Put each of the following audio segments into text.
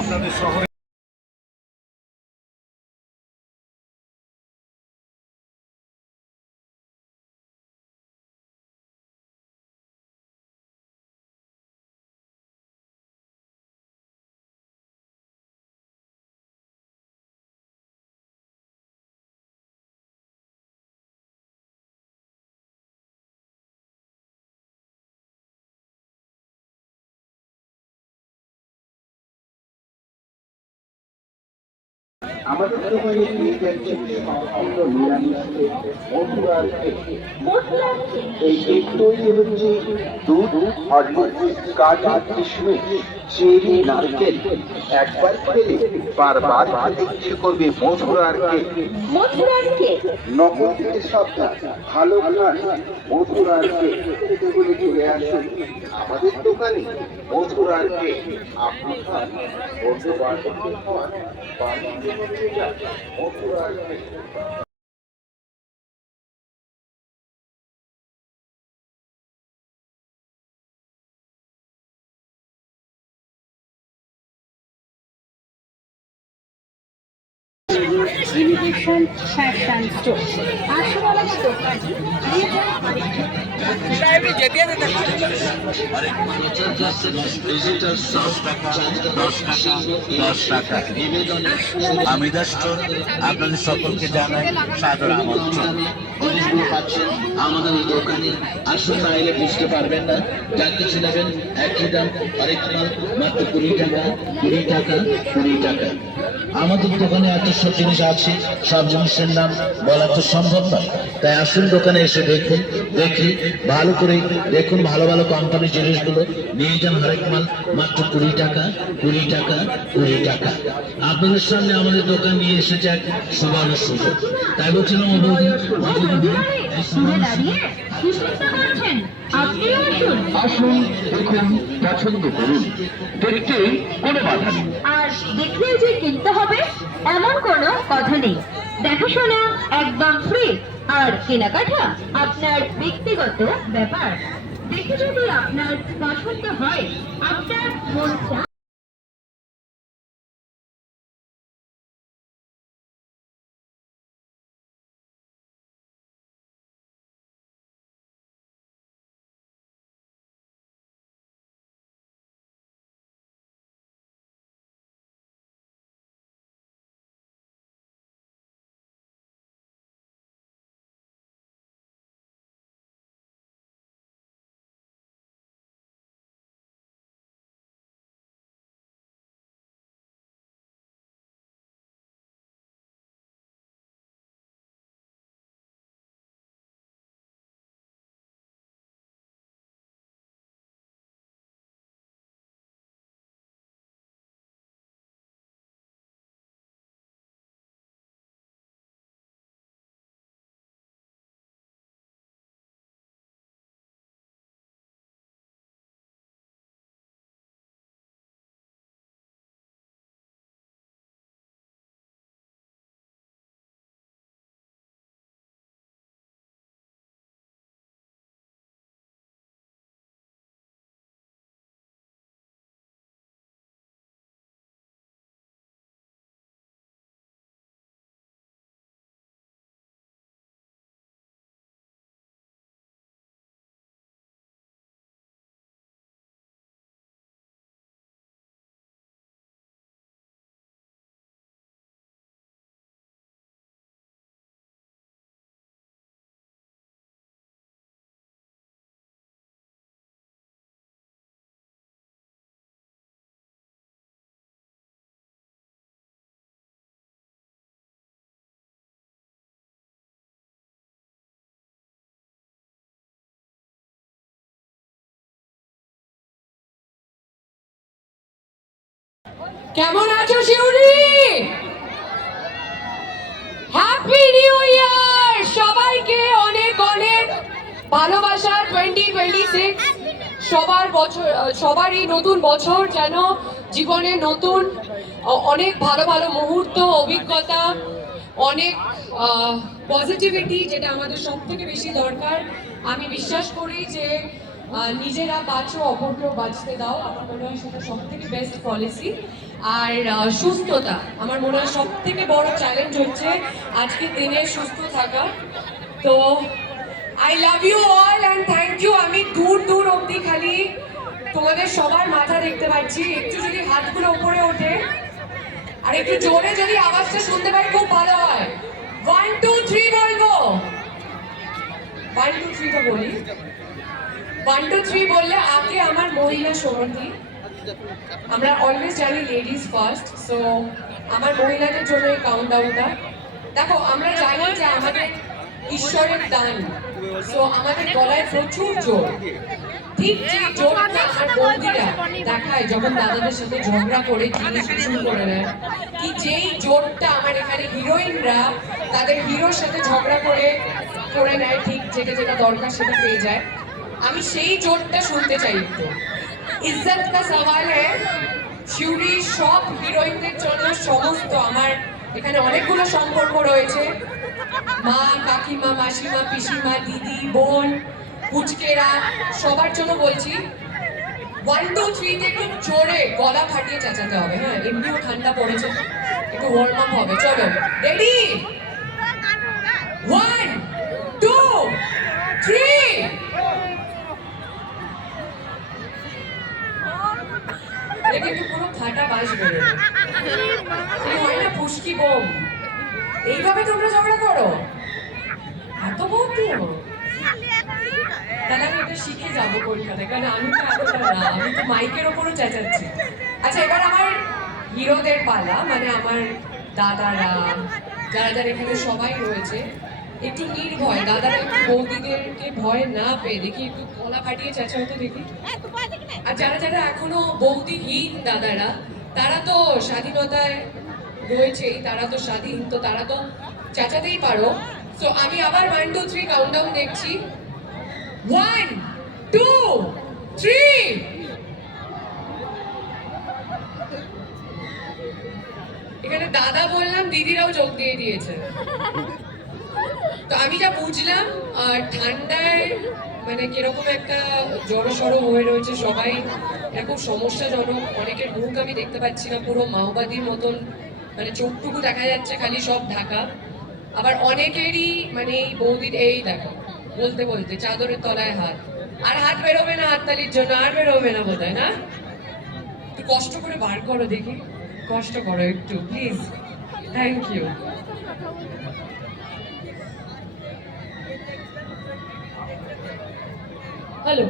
আপনাদের শহরে আমাদের দোকানে পেয়ে যাচ্ছেন সম্পূর্ণ নিরামিষে মধুরার কেক। এই কেক তৈরি হচ্ছে দুধ, হরলিক্স, কাজু, কিশমিশ, চেরি, নারকেল। একবার খেলে বারবার খেতে ইচ্ছে করবে মধুরার কেক। মথুরার কেক নকল থেকে সাবধান, ভালো খান মধুরার কেক। খেতে হলে চলে আসুন আমাদের দোকানে মধুরার কেক। আপনি খান, বন্ধু বান্ধবকে খাওয়ান, বাড়িতে নিয়ে যান মধুরার কেক। Imitation fashion store. আসুন আমাদের দোকানে আমিদা স্টোর আপনাদের সকলকে জানাই সাদর আমন্ত্রণ। জিনিসগুলো পাচ্ছেন আমাদের এই দোকানে। আসুন না এলে বুঝতে পারবেন না। যা কিছু নেবেন একই দাম, আরেক মাল মাত্র 20 টাকা, 20 টাকা, 20 টাকা। আমাদের দোকানে এত সব জিনিস আছে, সব জিনিসের নাম বলা তো সম্ভব নয়। তাই আসুন দোকানে এসে দেখুন, দেখে ভালো করে দেখুন ভালো ভালো কোম্পানির জিনিসগুলো নিয়ে যান। হরেক মাল মাত্র 20 টাকা, 20 টাকা, 20 টাকা। আপনাদের সামনে আমাদের দোকান নিয়ে এসেছে এক সুবর্ণ সুযোগ। তাই বলছিলাম আসুন, দেখুন, পছন্দ করুন, দেখতে কোনো বাধা নেই। আর দেখলে যে কিনতে হবে এমন কোনো কথা নেই। দেখাশোনা একদম ফ্রি, আর কেনাকাটা আপনার ব্যক্তিগত ব্যাপার। দেখে যদি আপনার পছন্দ হয়, আপনার মন চায় কেমন আছো শিউরি? হ্যাপি নিউ ইয়ার সবাইকে, অনেক অনেক ভালোবাসা। 2026 সবার বছর, সবারই নতুন বছর যেন জীবনে নতুন অনেক ভালো ভালো মুহূর্ত, অভিজ্ঞতা, অনেক পজিটিভিটি, যেটা আমাদের সব থেকে বেশি দরকার। আমি বিশ্বাস করি যে নিজেরা বাঁচো অপরকেও বাঁচতে দাও, আমার মনে হয় সেটা সব থেকে বেস্ট পলিসি। আর সুস্থতা আমার মনে হয় সব থেকে বড় চ্যালেঞ্জ হচ্ছে আজকের দিনে সুস্থ থাকা। তো I love you all and thank you. আমি দূর দূর অবধি খালি তোমাদের সবার মাথা দেখতে পাচ্ছি, একটু যদি হাতগুলো উপরে ওঠে আর একটু জোরে যদি আওয়াজটা শুনতে পাই খুব ভালো হয়। 1 2 3 বলবো, 1 2 3 তো বলি। 1 2 3 বললে আগে আমার মহিলা সমিতি, আমরা অলওয়েজ জানি লেডিস ফার্স্ট, সো আমার মহিলাদের জন্য এই কাউন্টডাউনটা। দেখো আমরা জানি যে আমাদের ঈশ্বরের দান, সো আমাদের গলায় প্রচুর জোর। ঠিক যে জোরটা আমার বৌদিরা দেখায় যখন দাদাদের সাথে ঝগড়া করে জিনিস শুরু করে নেয়, কি যেই জোরটা আমার এখানে হিরোইনরা তাদের হিরোর সাথে ঝগড়া করে নেয়, ঠিক যেটা যেটা দরকার সেটা পেয়ে যায়, আমি সেই জোরটা শুনতে চাই একটু। ইজ্জত কা সওয়াল হ্যায়, শিউরি সব হিরোইনদের জন্য সমস্ত আমার এখানে অনেকগুলো সম্পর্ক রয়েছে, মা কাকিমা মাসিমা পিসিমা দিদি বোন পুচকেরা, সবার জন্য বলছি 1 2 3 তে একটু জোরে গলা ফাটিয়ে চেঁচাতে হবে। হ্যাঁ, এমনিও ঠান্ডা পড়েছে, একটু ওয়ার্ম আপ হবে। চলো রেডি, 1 2 3। দেখে একটু পুরো ফাটা বাস বেরোবে, হয় না ফুসকি বোম। এইভাবে তোমরা ঝগড়া করো, এত বোম দিও? তাহলে আমি এটা শিখে যাবো কলকাতায়, কারণ আমি তো এতটা না, আমি তো মাইকের ওপরও চেঁচাচ্ছি। আচ্ছা, এবার আমার হিরোদের পালা, মানে আমার দাদারা যারা যারা এখানে সবাই রয়েছে, একটু নির্ভয় দাদারা, একটু বৌদিদেরকে ভয় না পেয়ে দেখি একটু গলা ফাটিয়ে চেঁচাও তো দেখি। আর যারা যারা এখনো বৌদিহীন দাদারা, তারা তো স্বাধীনতায় রয়েছেই, তারা তো স্বাধীন, তো তারা তো চেঁচাতেই পারো। তো আমি আবার 1 2 3 কাউন্টডাউন দেখছি, 1 2 3। এখানে দাদা বললাম, দিদিরাও যোগ দিয়ে দিয়েছে। তো আমি যা বুঝলাম ঠান্ডায় মানে কিরকম একটা জড়সড় হয়ে রয়েছে সবাই, এরকম সমস্যাজনক। অনেকের মুখ আমি দেখতে পাচ্ছি না, পুরো মাওবাদীর মতন, মানে চোখটুকু দেখা যাচ্ছে খালি, সব ঢাকা। আবার অনেকেরই মানে এই বৌদির এই দেখো বলতে বলতে চাদরের তলায় হাত, আর হাত বেরোবে না হাততালির জন্য, আর বেরোবে না বোধ হয় না। একটু কষ্ট করে বার করো দেখি, কষ্ট করো একটু প্লিজ, থ্যাংক ইউ। হ্যালো,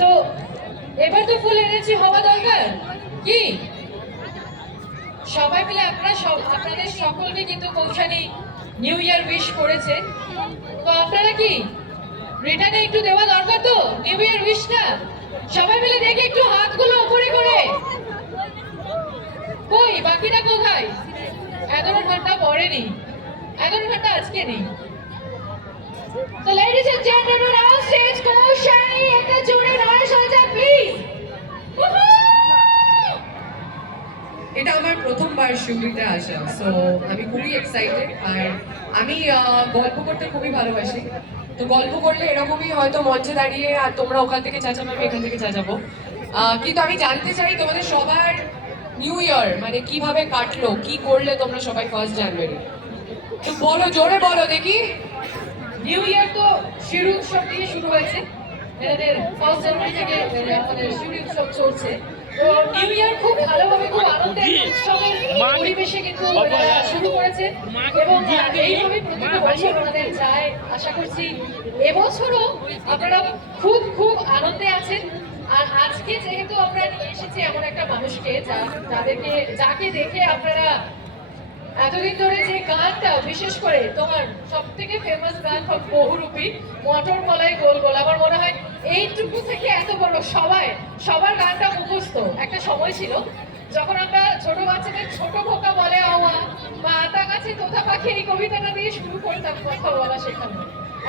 তো এবার তো ফুল এনার্জি হওয়া দরকার কি? সবাই মিলে আপনাদের সকলকে কিন্তু কৌশানী নিউ ইয়ার উইশ করেছে, তো আপনারা কি রিটার্নে একটু দেওয়া দরকার তো নিউ ইয়ার উইশটা? সবাই মিলে দেখে একটু হাতগুলো উপরে করে। কই বাকিটা কোথায়? 11 ঘন্টা পরে নেই, 11 ঘন্টা আজকে নেই। So ladies and gentlemen, on stage, Koushani একটা জোরে নয় সজা প্লিজ। এটা আমার প্রথমবার শিউরিতে আসা, সো আমি খুবই এক্সাইটেড। আর আমি গল্প করতে খুবই ভালোবাসি, তো গল্প করলে এরকমই হয়তো মঞ্চে দাঁড়িয়ে আর তোমরা ওখান থেকে চেঁচাবে, আমি এখান থেকে চেঁচাবো। কিন্তু আমি জানতে চাই তোমাদের সবার নিউ ইয়ার মানে কিভাবে কাটলো, কি করলে তোমরা সবাই 1 জানুয়ারি? তো বলো, জোরে বলো দেখি। নিউ ইয়ার তো শিরু উৎসব দিয়ে শুরু হয়েছে, এদের 1 জানুয়ারি থেকে আমাদের শিরু উৎসব চলছে। তো নিউ ইয়ার খুব ভালোভাবে, খুব আনন্দের উৎসবের পরিবেশে কিন্তু শুরু করেছে, এবং এইভাবে প্রতিটা বছর আমাদের যায়। আশা করছি এবছরও আপনারা খুব খুব আনন্দে আছেন। আর আজকে যেহেতু আমরা নিয়ে এসেছি এমন একটা মানুষকে যাকে দেখে আপনারা এতদিন ধরে যে গানটা, বিশেষ করে তোমার সব থেকে ফেমাস গান বহুরূপী মটর কলাই গোল গোল, আমার মনে হয় এইটুকু থেকে এত বড় সবার গানটা মুখস্থ। একটা সময় ছিল যখন আমরা ছোট বাচ্চাদের ছোট খোকা বলে আওয়া বা আতা গাছে তোতা পাখি এই কবিতাটা দিয়ে শুরু করতাম কথা বলা শেখানো।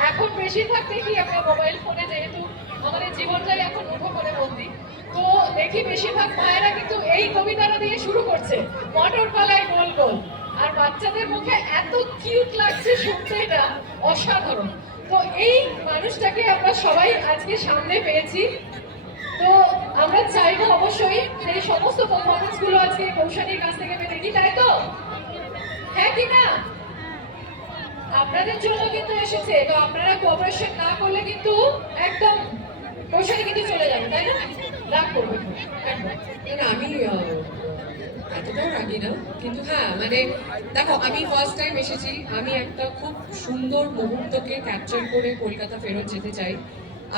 এখন বেশিরভাগ দেখি আমরা মোবাইল ফোনে, যেহেতু আমাদের জীবনটাই এখন মুঠো করে বন্দি, তো দেখি বেশিরভাগ মায়েরা কিন্তু এই কবিতাটা দিয়ে শুরু করছে, মটর কলাই গোল গোল। আর বাচ্চাদের মুখে এত কিউট লাগছে শুনতে, এটা অসাধারণ। তো এই মানুষটাকে আমরা সবাই আজকে সামনে পেয়েছি। তো আমরা চাইবো অবশ্যই সেই সমস্ত পারফরমেন্স গুলো আজকে কৌশানীর কাছ থেকে পেতে, কি তাই তো? হ্যাঁ কি না? আপনাদের জন্য কিন্তু এসেছে, তো আপনারা কোঅপারেশন না করলে কিন্তু একদম কৌশানী কিন্তু চলে যাবে, তাই না? রাগ করবে না, আমি এতটাও রাগি না, কিন্তু হ্যাঁ মানে দেখো, আমি ফার্স্ট টাইম এসেছি, আমি একটা খুব সুন্দর মুহূর্তকে ক্যাপচার করে কলকাতা ফেরত যেতে চাই।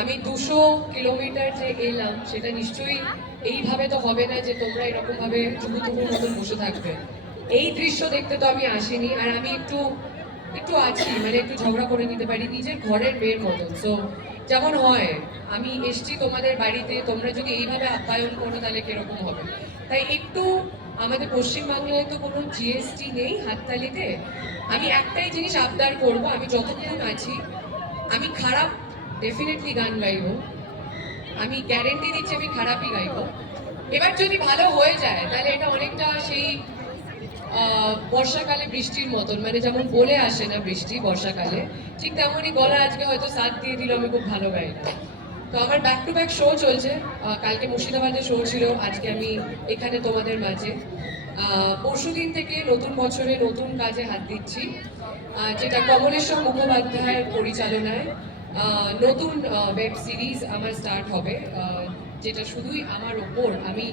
আমি 200 কিলোমিটার যে এলাম সেটা নিশ্চয়ই এইভাবে তো হবে না যে তোমরা এরকম ভাবে চুপুচুপুর মতন বসে থাকবে। এই দৃশ্য দেখতে তো আমি আসিনি, আর আমি একটু একটু আছি, মানে একটু ঝগড়া করে নিতে পারি নিজের ঘরের মেয়ের মতন। সো যেমন হয়, আমি এসছি তোমাদের বাড়িতে, তোমরা যদি এইভাবে আপ্যায়ন করো তাহলে কিরকম হবে। তাই একটু, আমাদের পশ্চিমবাংলায় তো কোনো জিএসটি নেই হাততালিতে, আমি একটাই জিনিস আবদার করব, আমি যতক্ষণ আছি আমি খারাপ ডেফিনেটলি গান গাইবো, আমি গ্যারেন্টি দিচ্ছি আমি খারাপই গাইবো। এবার যদি ভালো হয়ে যায় তাহলে এটা অনেকটা সেই বর্ষাকালে বৃষ্টির মতন, মানে যেমন বলে আসে না বৃষ্টি বর্ষাকালে, ঠিক তেমনই গলা আজকে হয়তো সাথ দিয়ে দিল, আমি খুব ভালো গাই। তো আমার ব্যাক টু ব্যাক শো চলছে, কালকে মুর্শিদাবাদে শো ছিল, আজকে আমি এখানে তোমাদের মাঝে। পরশুদিন থেকে নতুন বছরে নতুন কাজে হাত দিচ্ছি, যেটা কমলেশ্বর মুখোপাধ্যায়ের পরিচালনায় নতুন ওয়েব সিরিজ আমার স্টার্ট হবে, যেটা শুধুই আমার ওপর। আমি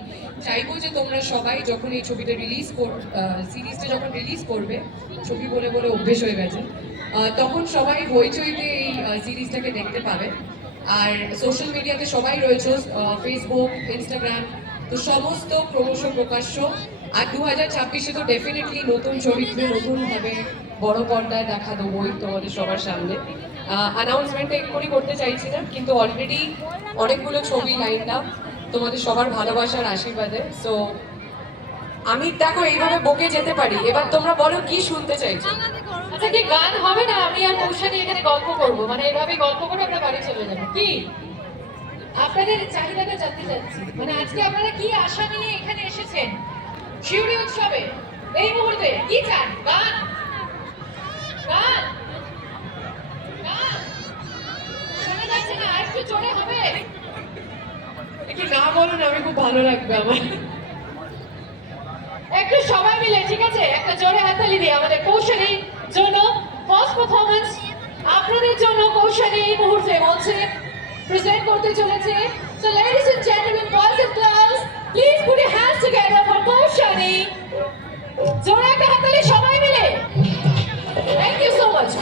চাইবো যে তোমরা সবাই যখন এই ছবিটা সিরিজটা যখন রিলিজ করবে, ছবি বলে বলে অভ্যেস হয়ে গেছে, তখন সবাই হইচইতে এই সিরিজটাকে দেখতে পাবে। আর সোশ্যাল মিডিয়াতে সবাই রয়েছে, ফেসবুক, ইনস্টাগ্রাম, তো সমস্ত ক্রমশ প্রকাশ্য। আর 2026-এ তো ডেফিনেটলি নতুন চরিত্রে নতুনভাবে বড় পর্দায় দেখা দেবোই তোমাদের সবার সামনে। অ্যানাউন্সমেন্ট এক্ষুনি করতে চাইছি না, কিন্তু অলরেডি অনেকগুলো ছবি লাইন আপ তোমাদের সবার ভালোবাসার আশীর্বাদে। সো আমি দেখো এইভাবে বকে যেতে পারি, এবার তোমরা বলো কি শুনতে চাইছো? আচ্ছা, কি গান হবে না? আমি আর কৌশানী এখানে গল্প করবো, মানে এইভাবে গল্প করে আমরা বাড়ি চলে যাবো, কি? আপনাদের চাহিদাটা জানতে চাচ্ছি, মানে আজকে আপনারা কি আশা নিয়ে এখানে এসেছেন শিউরি উৎসবে? এই মুহূর্তে কি চান? গান, গান, গান শোনা যাচ্ছে না, আর একটু জোরে হবে? একটু না বলুন, আমি খুব ভালো লাগবে আমার। একটু সবাই মিলে, ঠিক আছে, একটা জোরে হাততালি দিয়ে আমাদের কৌশানীর জন্য। ফার্স্ট পারফরম্যান্স আপনাদের জন্য কৌশানী এই মুহূর্তে মঞ্চে প্রেজেন্ট করতে চলেছে। So ladies and gentlemen, boys and girls, please put your hands together for Koushani. জোরে একটা হাততালি সবাই মিলে। Thank you so much.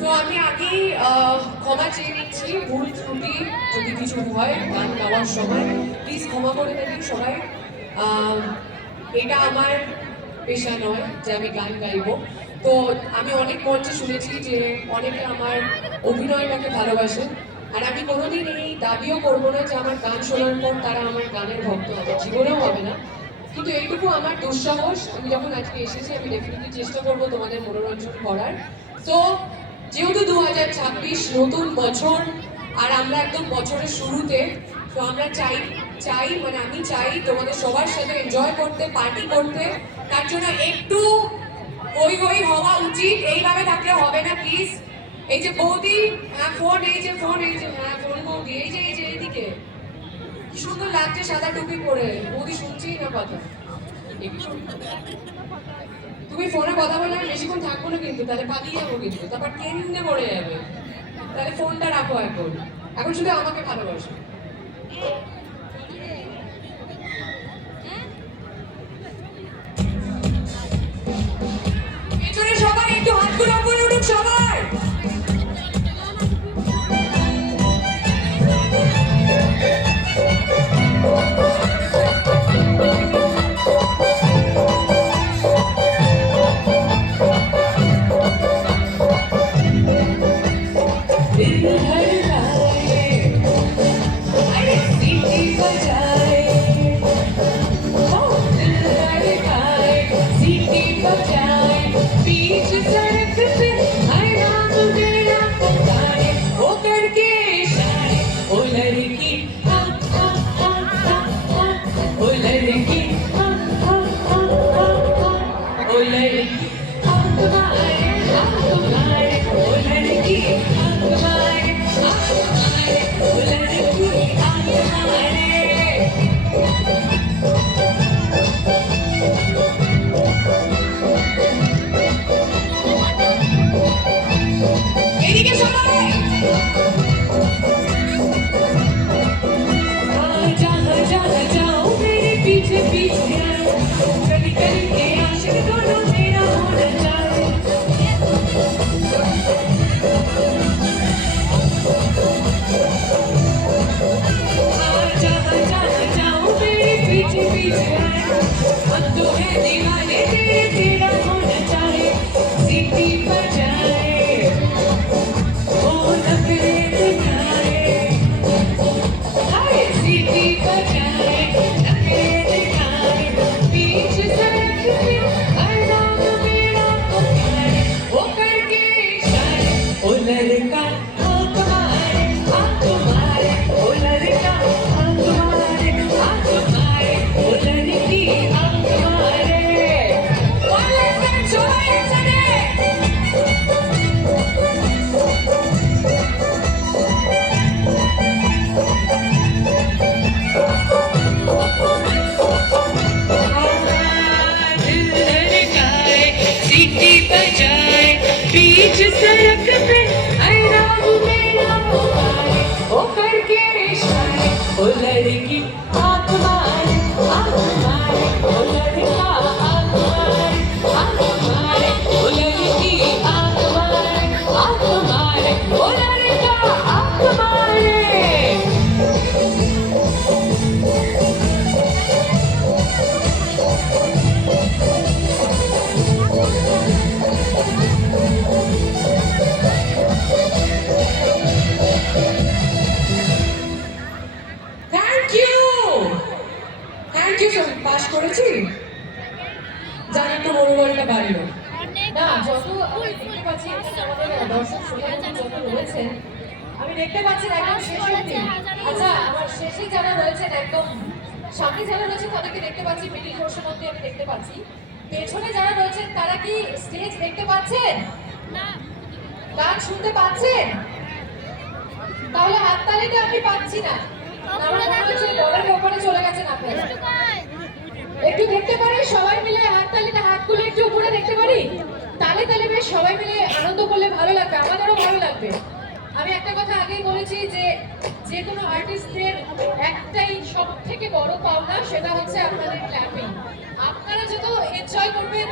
তো আমি আগেই ক্ষমা চেয়ে নিচ্ছি, ভুল ত্রুটি যদি কিছু হয় গান গাওয়ার সময় প্লিজ ক্ষমা করে দেবেন সবাই। এটা আমার পেশা নয় যে আমি গান গাইবো। তো আমি অনেক মঞ্চে শুনেছি যে অনেকে আমার অভিনয়টাকে ভালোবাসে, আর আমি কোনোদিন এই দাবিও করবো না যে আমার গান শোনার পর তারা আমার গানের ভক্ত হবে, জীবনেও হবে না। কিন্তু এইটুকু আমার দুঃসাহস, আমি যখন আজকে এসেছি আমি ডেফিনেটলি চেষ্টা করবো তোমাদের মনোরঞ্জন করার। তো যেহেতু 2026 নতুন বছর, আর আমরা একদম বছরের শুরুতে, তো আমরা চাই মানে আমি চাই তোমাদের সবার সাথে এনজয় করতে, পার্টি করতে। তার জন্য একটু হই হই হওয়া উচিত, এইভাবে থাকলে হবে না প্লিজ। এই যে বৌদি, হ্যাঁ ফোন, এই যে ফোন, এই যে হ্যাঁ ফোন বৌদি, এই যে এইদিকে কি সুন্দর লাগছে সাদা টুপি পরে, বৌদি শুনছেই না কথা। তুমি ফোনে কথা বলে আমি বেশিক্ষণ থাকবো না কিন্তু, তাহলে পালিয়ে যাবো কিন্তু, তারপর কেন্দ্রে পড়ে যাবে। তাহলে ফোনটা রাখো, এখন শুধু আমাকে ভালোবাসো। পেছনে সবাই একটু হাতগুলো উপরে উঠুক সবাই। এদিকে সবাই जहाँ जहाँ जाओ मेरे पीछे पीछे आओ कभी कभी के आशिक दोनों मेरा होना चाहे जहाँ जहाँ जाओ मेरे पीछे पीछे आओ हम तो है दीवाने तेरे तेरा होना चाहे सीटी बजाए ओ नखरे दिखाए सीटी बजाए नखरे दिखाए बीच सड़क पे हर नाम मेरा पुकारे वो करके इशारे ओ लड़का हाँ तुम्हारे ओ लड़का हाँ तुम्हारे ओ लड़की हाँ तुम्हारे One last time, সবাই একসাথে सीटी बजाए बीच सड़क पे हर नाम मेरा पुकारे ओ करके इशारे ओ लड़की हाथ मारे ओ लड़का हाथ मारे ओ लड़की हाथ मारे ओ लड़का हाथ मारे থ্যাংক ইউ পাস করেছি যার একটু মনোবলটা বাড়লো না যত আমি দেখতে পাচ্ছি এখানে আমাদের দর্শক শ্রোতা যত রয়েছেন আমি দেখতে পাচ্ছি একদম শেষ অবধি আচ্ছা আমার শেষে যারা রয়েছেন একদম সামনে যারা রয়েছেন তাদেরকে দেখতে পাচ্ছি মিডিল পোর্শন অবধি আমি দেখতে পাচ্ছি পেছনে যারা রয়েছেন তারা কি স্টেজ দেখতে পাচ্ছেন গান শুনতে পাচ্ছেন তাহলে হাততালিটা আমি পাচ্ছি না আমার মনে হচ্ছে বলের ওপরে চলে গেছেন আপনারা একটু দেখতে পারি সবাই মিলে হাততালিটা হাতগুলো একটু উপরে দেখতে পারি তালে তালে বেশ সবাই মিলে আনন্দ করলে ভালো লাগবে আমাদেরও ভালো লাগবে আমি একটা কথা আগেই বলেছি যে কোনো আর্টিস্টদের একটাই সব থেকে বড় পাওনা সেটা হচ্ছে আপনাদের ক্ল্যাপিং আপনারা যত এনজয় করবেন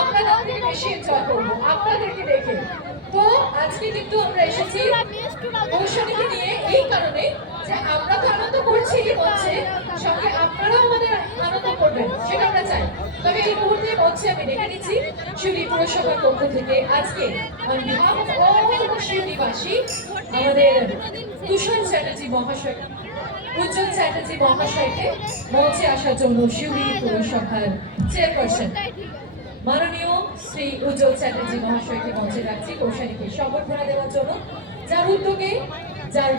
আমরা তার থেকে বেশি এনজয় করবো আপনাদেরকে দেখে তো আজকে কিন্তু আমরা এসেছি কৌশলীকে নিয়ে এই কারণে যে আমরা তো আনন্দ করছি মঞ্চে সঙ্গে আপনারাও আমাদের আনন্দ করবেন সেটা আমরা চাই তবে এই মুহূর্তে মঞ্চে আমি দেখে নিচ্ছি শিউরি পুরসভার পক্ষ থেকে আজকে শিউরিবাসী আমাদের তুষার চ্যাটার্জি মহাশয় উজ্জ্বল চ্যাটার্জি মহাশয়কে মঞ্চে আসার জন্য শিউরি পুরসভার চেয়ারপারসন মাননীয় শ্রী উজ্জ্বল চ্যাটার্জি মহাশয়কে মঞ্চে রাখছি কৌশলীকে সম্বর্ধনা দেওয়ার জন্য যার উদ্যোগে যার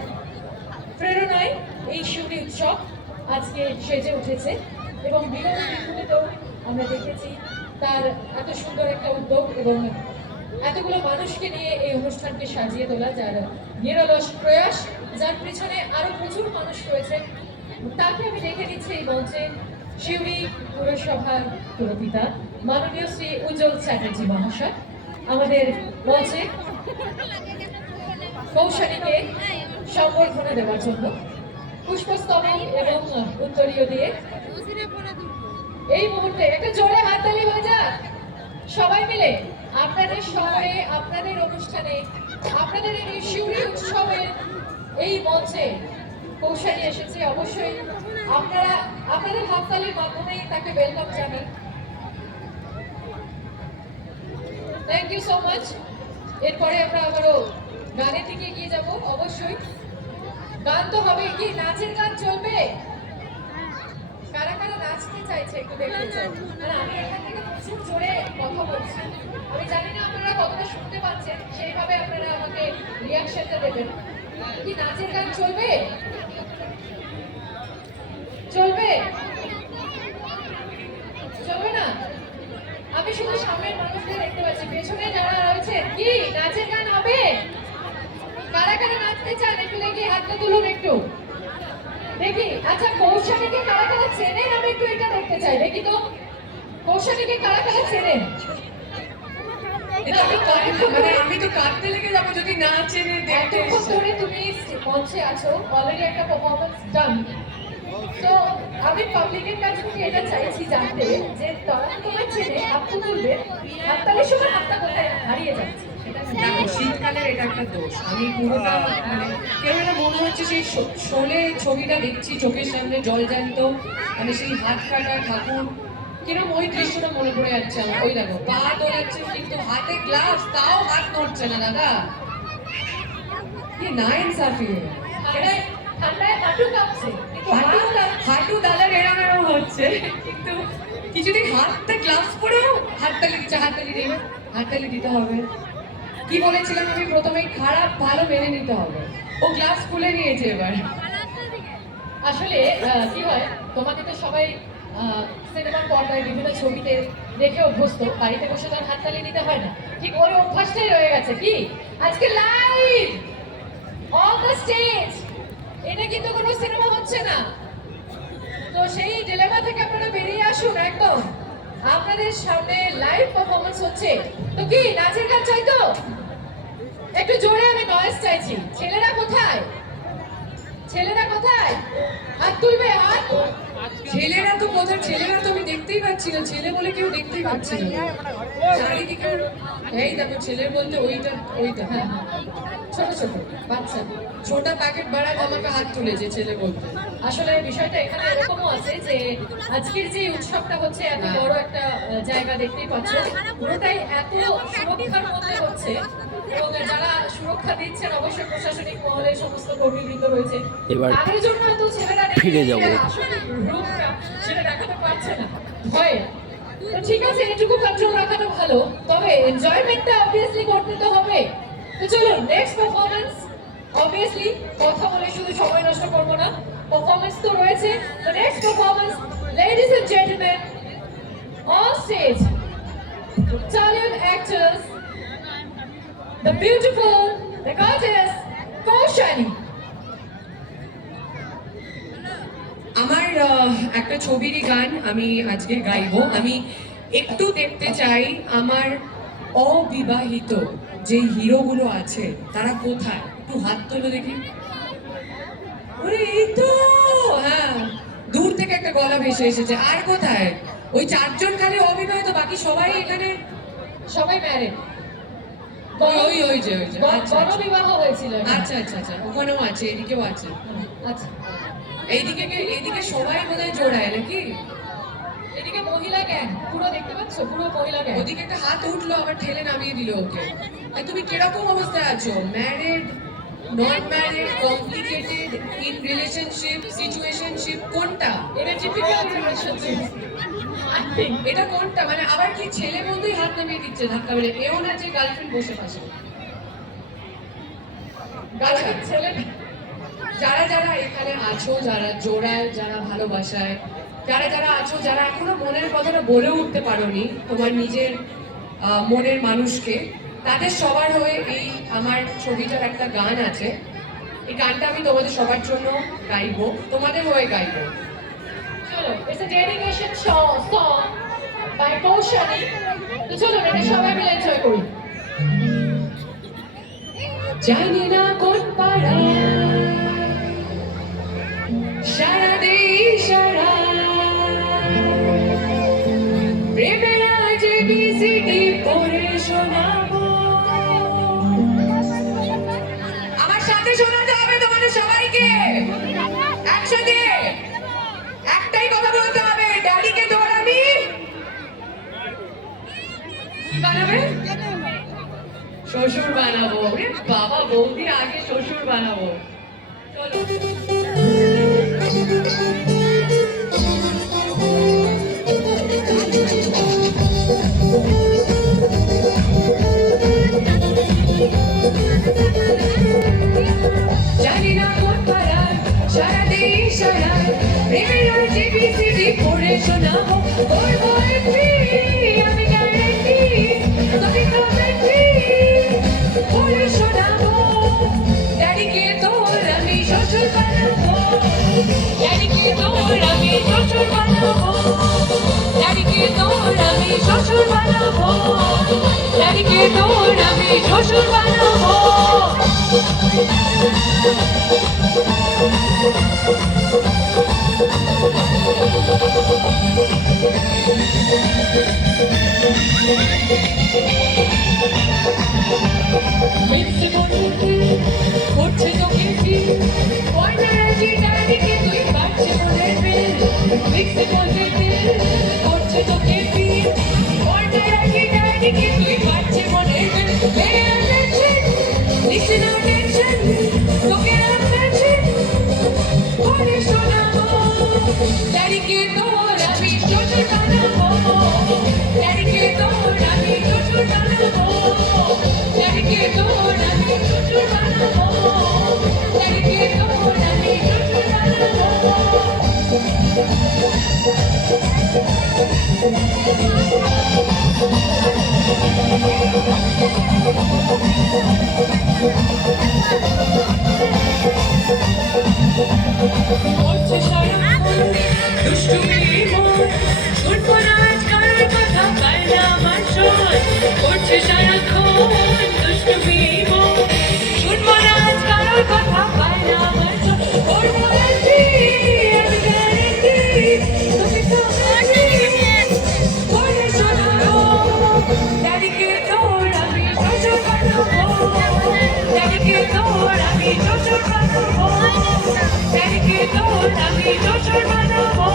প্রেরণায় এই শিউরি উৎসব আজকে সেজে উঠেছে এবং বিগত দিনগুলিতেও আমরা দেখেছি তার এত সুন্দর একটা উদ্যোগ এবং এতগুলো মানুষকে নিয়ে এই অনুষ্ঠানকে সাজিয়ে তোলা যার নিরলস প্রয়াস যার পিছনে আরো প্রচুর মানুষ রয়েছে তাকে আমি দেখে নিচ্ছি এই মঞ্চে শিউরি পুরসভার পুরপিতা মাননীয় শ্রী উজ্জ্বল চ্যাটার্জি মহাশয় আমাদের মঞ্চে কৌশলীকে সম্বর্ধনা দেওয়ার জন্য পুষ্পস্তবক এবং উত্তরীয় দিয়ে এই মুহূর্তে একটা জোরে হাততালি হয়ে যাক সবাই মিলে আপনাদের শহরে আপনাদের অনুষ্ঠানে আপনাদের এই শিউরি উৎসবের এই মঞ্চে কৌশলী এসেছে অবশ্যই আপনারা আপনাদের হাততালির মাধ্যমে তাকে ওয়েলকাম জানান থ্যাংক ইউ সো মাচ এরপরে আমরা আবারও গানের দিকে এগিয়ে যাব অবশ্যই গান তো হবে কি নাচের গান চলবে কারা কারা নাচতে চাইছে একটু দেখতে চাই আর আমি এখান থেকে প্রচুর জোরে কথা বলছি আমি জানি না আপনারা কতটা শুনতে পাচ্ছেন সেইভাবে আপনারা আমাকে রিয়াকশনটা দেবেন কি নাচের গান চলবে চলবে চলবে না আমি শুধু সামনের মানুষদের দেখতে পাচ্ছি পেছনে যারা রয়েছে কি নাচের গান হবে কারা কারা নাচতে চান একটু দেখি হাতটা তুলুন একটু দেখি আচ্ছা কৌশলীকে কারা কারা চেনেন আমি একটু এটা দেখতে চাই দেখি তো কৌশলীকে কারা কারা চেনেন এটা আমি পারি না, মানে আমি তো কাঁদতে লেগে যাবো যদি না চেনে দেখতে এতক্ষণ এসছে। ধরে তুমি মঞ্চে আছো, অলরেডি একটা পারফরমেন্স ডান। তো আমি পাবলিকের কাছ থেকে এটা চাইছি জানতে যে তারা তোমার ছেলে হাতটা তুলবে, হাততালির সময় হাতটা কোথায় হারিয়ে যাচ্ছে সেটা আমি দেখো জানতে চাই। শীতকালের এটা একটা দোষ, আমি পুরোটা মানে কেন এটা মনে হচ্ছে সেই শোলে ছবিটা দেখছি চোখের সামনে জল জ্যান্ত, মানে সেই হাত কাটা ঠাকুর কিরম ওই দৃশ্যটা মনে পড়ে যাচ্ছে আমার। ওই দেখো পা দোলাচ্ছে কিন্তু হাতে গ্লাভস, তাও হাত নড়ছে না দাদা, কি না ইনসাফি। ঠান্ডায় ঠান্ডায় হাঁটু কাঁপছে, কিন্তু হাঁটু হাত কাঁপছে। হাঁটু দাদার এরম এরম হচ্ছে, কিন্তু কিছুদিন হাতটা গ্লাভস পরেও হাততালি দিচ্ছে, হাততালি দিতে হবে। কি বলেছিলাম আমি প্রথমেই, খারাপ ভালো মেনে নিতে হবে। ও গ্লাভস খুলে নিয়েছে এবার। আসলে কি হয়, তোমাকে তো সবাই সিনেমার পর্দায় বিভিন্ন ছবিতে দেখে অভ্যস্ত, বাড়িতে বসে তো আর হাততালি দিতে হয় না, ঠিক ওই অভ্যাসটাই রয়ে গেছে। কি আজকে লাইভ অন দ্য স্টেজ, এটা কিন্তু কোনো সিনেমা হচ্ছে না। তো সেই ডিলেমা থেকে আপনারা বেরিয়ে আসুন একদম, আপনাদের সামনে লাইভ পারফরমেন্স হচ্ছে। তো কি নাচের গান চাই তো? একটু জোরে আমি নয়েজ চাইছি। ছেলেরা কোথায়? ছেলেরা কোথায়? হাত তুলবে, হাত। ছেলেরা তো কোথায়? ছেলেরা তো আমি দেখতেই পাচ্ছি না, ছেলে বলে কেউ দেখতেই পাচ্ছি না চারিদিকে। এই দেখো ছেলের বলতে ওইটা ওইটা, হ্যাঁ ছোট ছোট বাচ্চা। ছোটা প্যাকেট বাড়া আমাকে হাত তুলেছে ছেলে বলতে। আসলে বিষয়টা এখানে এরকমও আছে যে আজকের যে উৎসবটা হচ্ছে এত বড় একটা জায়গা দেখতেই পাচ্ছ, পুরোটাই এত সুরক্ষার মধ্যে হচ্ছে, এবং যারা সুরক্ষা দিচ্ছেন অবশ্যই প্রশাসনিক মহলে সমস্ত কর্মীবৃন্দ রয়েছে। এবার তাদের জন্য এত ছেলেরা ফিরে যাবো। আসলে রূপটা সেটা দেখাতে পারছে না ভয়ে। তো ঠিক আছে, এটুকু কন্ট্রোল রাখাটা ভালো, তবে এনজয়মেন্টটা অবভিয়াসলি করতে তো হবে। তো চলুন নেক্সট পারফরমেন্স। অবভিয়াসলি কথা বলে শুধু সময় নষ্ট করবো না, পারফরমেন্স তো রয়েছে। তো next performance, ladies and gentleman, on stage Italian actors, the beautiful, the gorgeous Kaushali. আমার একটা ছবিরই গান আমি আজকে গাইবো। আমি একটু দেখতে চাই আমার অবিবাহিত যে হিরোগুলো আছে তারা কোথায়, একটু হাত তোলো দেখি। ওরে এই তো, হ্যাঁ দূর থেকে একটা গলা ভেসে এসেছে। আর কোথায়? ওই চারজন খালি অবিবাহিত, বাকি সবাই এখানে সবাই ম্যারেড, ওই যে আচ্ছা গণবিবাহ হয়েছিল। আচ্ছা আচ্ছা আচ্ছা, ওখানেও আছে, এদিকেও আছে। আচ্ছা, এইদিকে সবাই বোধহয় জোড়ায় নাকি? এদিকে মহিলা গ্যাং পুরো দেখতে পাচ্ছ, পুরো মহিলা গ্যাং। ওদিকে একটা হাত উঠলো, আবার ঠেলে নামিয়ে দিল ওকে। আর তুমি কিরকম অবস্থায় আছো? Married, not married, complicated, in relationship, situationship, কোনটা? এটা টিপিক্যাল রিলেশনশিপ। এটা কোনটা? মানে আবার কি ছেলে বন্ধুই হাত নামিয়ে দিচ্ছে ধাক্কা মেরে? এও না যে গার্লফ্রেন্ড বসে পাশে। গার্লফ্রেন্ড ছেলে যারা যারা এখানে আছো, যারা জোড়ায়, যারা ভালোবাসায়, যারা যারা আছো, যারা এখনো মনের কথাটা বলে উঠতে পারোনি তোমার নিজের মনের মানুষকে, তাদের সবার হয়ে এই আমার ছবিটার একটা গান আছে। এই গানটা আমি তোমাদের সবার জন্য গাইবো, তোমাদের হয়ে গাইবো। চলো, it's a dedication song by Kaushali. তো চলুন এটা সবাই মিলে এনজয় করি। জানি না কোন পাড়া, সারা দেশ সারা প্রেমের আজ বিসিডি পড়ে শোনাবো। আমার সাথে শোনাতে হবে তোমাদের সবাইকে একসাথে। একটাই কথা বলতে হবে, ড্যাডিকে দৌড়াবি। কি বানাবে? শ্বশুর বানাবো। ওরে বাবা, বৌদি আগে শ্বশুর বানাবো। চলো। জানি না কোন পাড়ার, সারা দেশ সারায় প্রেমের আর ABCD পড়ে শোনাবো। বলবো একটি, আমি গ্যারেন্টি তোকে কমেন্টি পড়ে শোনাবো। ড্যাডিকে তোর আমি শ্বশুর বানাবো, ড্যাডিকে তোর আমি শ্বশুর বানাবো, ড্যাডিকে তোর তোর আমি শ্বশুর বানাবো, ড্যাডিকে তোর আমি শ্বশুর বানাবো। মিথ্যে বলতে করছে তোকে ফিল, পয়নারাজি ড্যাডিকে তুই পারছে মনের বিল। মিথ্যে বলতে করছে তোকে ফিল, পয়নারাজি ড্যাডিকে তুই পারছে মনের বিল। Pay attention, listen attention, তোকে attention করে শোনাবো, ড্যাডিকে তোর আমি শ্বশুর বানাবো, ড্যাডিকে তোর আমি শ্বশুর বানাবো, ড্যাডিকে তোর আমি শ্বশুর বানাবো, ড্যাডিকে তোর আমি শ্বশুর বানাবো। করছে সারাক্ষণ দুষ্টুমি মন, শুনবো না আজ কারোর কথা, পায় না আমার শোন। করছে সারাক্ষণ দুষ্টুমি মন, শুনবো না আজ কারোর কথা, পায় না আমার শোন। করবো guarantee, আমি guarantee, তুমি তো guarantee করে শোনাবো, ড্যাডিকে তোর আমি শ্বশুর বানাবো, ড্যাডিকে তোর আমি শ্বশুর বানাবো, ড্যাডিকে তোর আমি শ্বশুর বানাবো,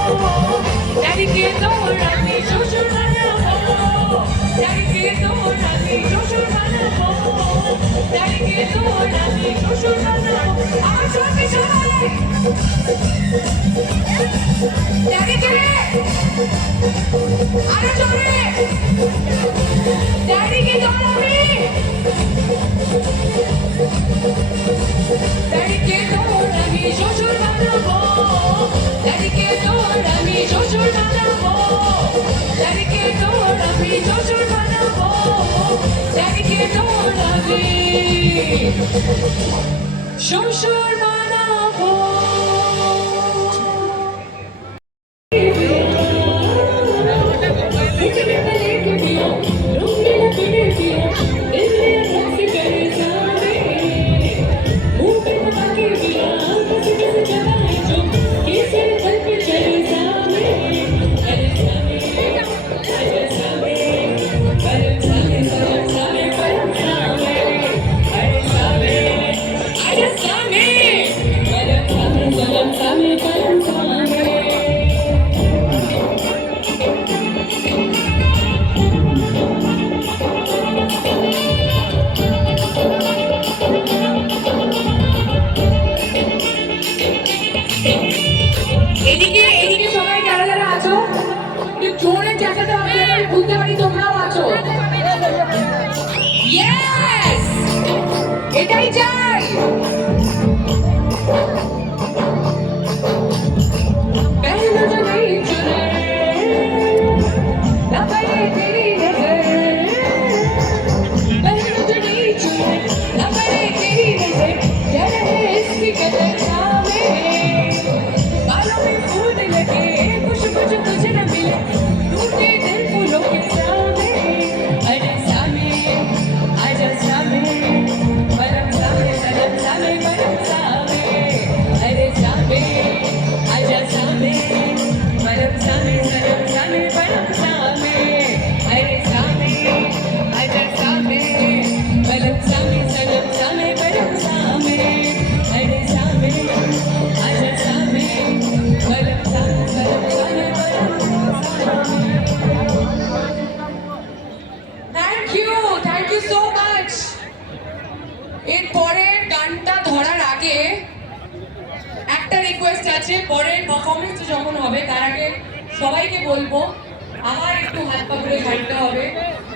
ড্যাডিকে তোর আমি শ্বশুর বানাবো, ড্যাডিকে তোর আমি শ্বশুর বানাবো, ড্যাডিকে তোর আমি শ্বশুর বানাবো। আমার সঙ্গে সবাই ড্যাডিকে আরো জোরে, ড্যাডিকে তোর আমি, ড্যাডিকে তোর আমি শ্বশুর বানাবো, ড্যাডিকে তোর আমি শ্বশুর বানাবো, ড্যাডিকে তোর আমি শ্বশুর বানাবো, ড্যাডিকে তোর আমি শ্বশুর বানাবো। এদিকে এদিকে সবাই যারা যারা আছো একটু জোরে চেঁচাতে হবে, যাতে আমি বুঝতে পারি তোমরাও আছো। ইয়েস, এটাই চাই। पहला जो नहीं चुने ना पाए तेरी नजर, पहला जो नहीं चुने ना पाए तेरी नजर, क्या रहे इसकी कदर नामे, बालों में फूल लगे खुशबू जो तुझे न मिले, टूटे दिल फूलों के सामने। अरे सामे आजा सामे, बरम सामे सनम सामे बरम सामे, अरे सामे आजा सामे, बरम सामे सनम सामे बरम सामे, अरे सामे आजा सामे, बरम सामे सनम सामे बरम सामे, अरे सामे आजा सामे, बरम सामे सनम सामे बरम सामे। Thank you so much. এর পরের গানটা ধরার আগে একটা রিকোয়েস্ট আছে, পরের পারফরমেন্স যখন হবে তার আগে সবাইকে বলবো আমার একটু হাত পা করে হাঁটতে হবে,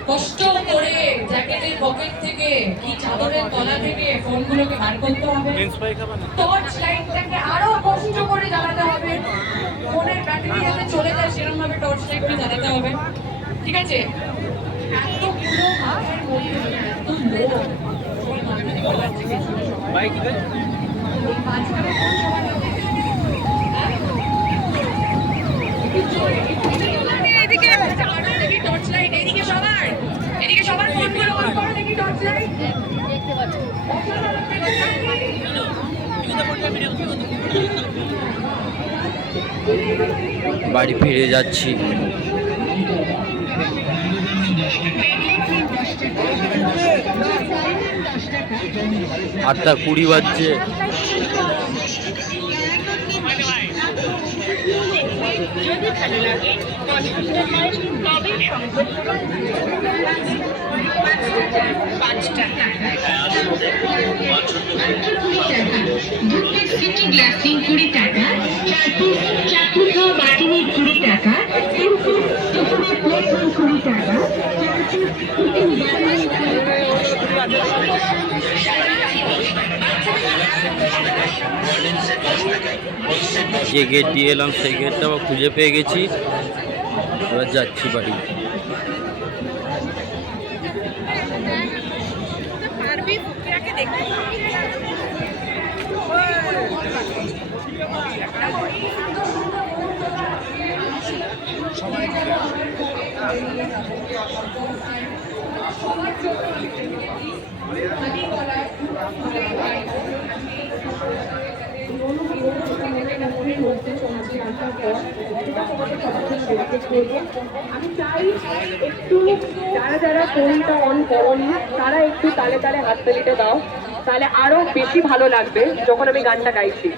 কষ্ট করে জ্যাকেটের পকেট থেকে কি চাদরের তলা থেকে ফোনগুলোকে বার করতে হবে, টর্চ লাইটটাকে আরো কষ্ট করে জ্বালাতে হবে, ফোনের ব্যাটারি যাতে চলে যায় সেরকম ভাবে টর্চ লাইটটা জ্বালাতে হবে, ঠিক আছে? এতগুলো হাতের মধ্যে এত লোক এই মাঝখানে কোন সময়টা এদিকে বাড়ি ফিরে যাচ্ছি। 8:20 বাজছে। যদি ভালো লাগে পছন্দ হয় তবে সংগ্রহ করুন। 5 টাকা, মাত্র 20 টাকা। 2 পিস সিটি গ্লাসিং 20 টাকা, 4 পিস চাকরি খাওয়া বাটিনি 20 টাকা, 3 পিস টিফিনের প্লেট 20 টাকা, 4 পিস টিফিন বাটিনি 20 যে গেট দিয়ে এলাম সেই গেটটা আবার খুঁজে পেয়ে গেছি। এবার যাচ্ছি বাড়ি। আমি চাই একটু যারা যারা ফোনটা অন করোনি তারা একটু তালে তালে হাততালিটা দাও, তাহলে আরো বেশি ভালো লাগবে যখন আমি গানটা গাইছি।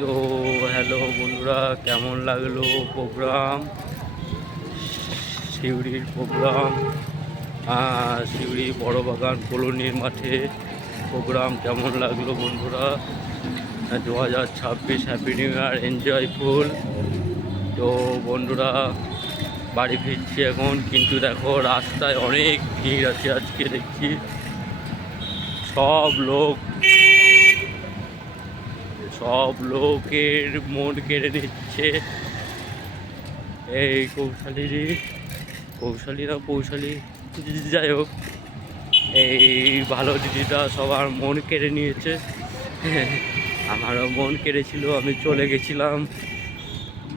তো হ্যালো বন্ধুরা, কেমন লাগলো প্রোগ্রাম, সিউড়ির প্রোগ্রাম, সিউড়ি বড় বাগান কলোনির মাঠে প্রোগ্রাম কেমন লাগলো বন্ধুরা? 2026 হ্যাপি নিউ ইয়ার, এনজয়ফুল। তো বন্ধুরা বাড়ি ফিরছি এখন, কিন্তু দেখো রাস্তায় অনেক ভিড় আছে আজকে দেখছি। সব লোকের মন কেড়ে নিচ্ছে। এই কৌশালী যাই হোক, এই ভালো দিদিটা সবার মন কেড়ে নিয়েছে। আমারও মন কেড়েছিল, আমি চলে গেছিলাম।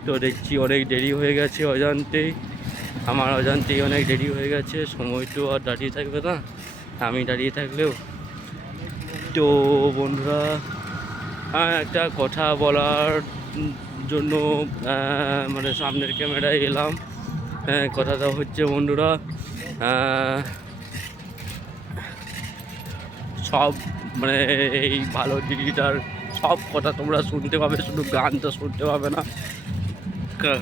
তো দেখছি অনেক দেরি হয়ে গেছে আমার অজান্তেই অনেক দেরি হয়ে গেছে। সময় তো আর দাঁড়িয়ে থাকবে না, আমি দাঁড়িয়ে থাকলেও। তো বন্ধুরা, একটা কথা বলার জন্য মানে সামনের ক্যামেরায় এলাম। কথাটা হচ্ছে বন্ধুরা, সব মানে এই ভালো দিদিটার সব কথা তোমরা শুনতে পাবে, শুধু গানটা শুনতে পাবে না,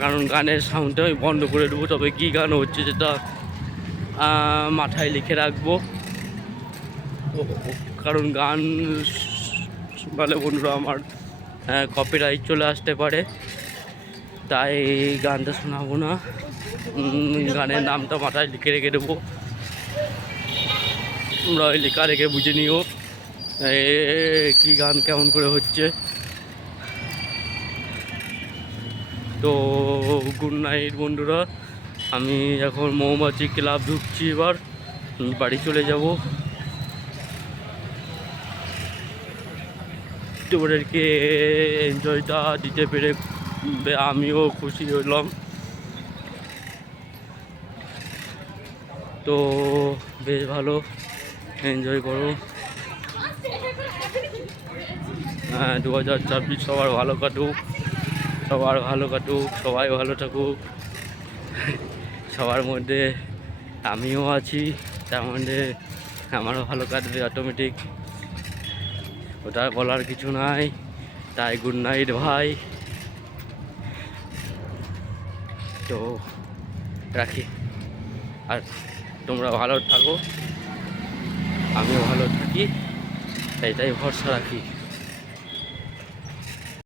কারণ গানের সাউন্ডটা আমি বন্ধ করে দেবো। তবে কী গান হচ্ছে সেটা মাথায় লিখে রাখবো, কারণ গান শোনালে বন্ধুরা আমার কপিরাইট চলে আসতে পারে, তাই গানটা শোনাবো না। গানের নামটা মাথায় লিখে রেখে দেবো, তোমরা ওই লেখা রেখে বুঝে নিও কী গান কেমন করে হচ্ছে। তো গুড নাইট বন্ধুরা, আমি এখন মৌমাছি ক্লাব ঢুকছি, এবার বাড়ি চলে যাব। তোমাদেরকে এনজয়টা দিতে পেরে আমিও খুশি হলাম। তো বেশ ভালো এনজয় করো। 2024 সবার ভালো কাটুক, সবাই ভালো থাকুক। সবার মধ্যে আমিও আছি, তার মধ্যে আমারও ভালো কাটবে অটোমেটিক, ওটা বলার কিছু নাই। তাই গুড নাইট ভাই, তো রাখি। আর তোমরা ভালো থাকো, আমিও ভালো থাকি, এটাই ভরসা রাখি।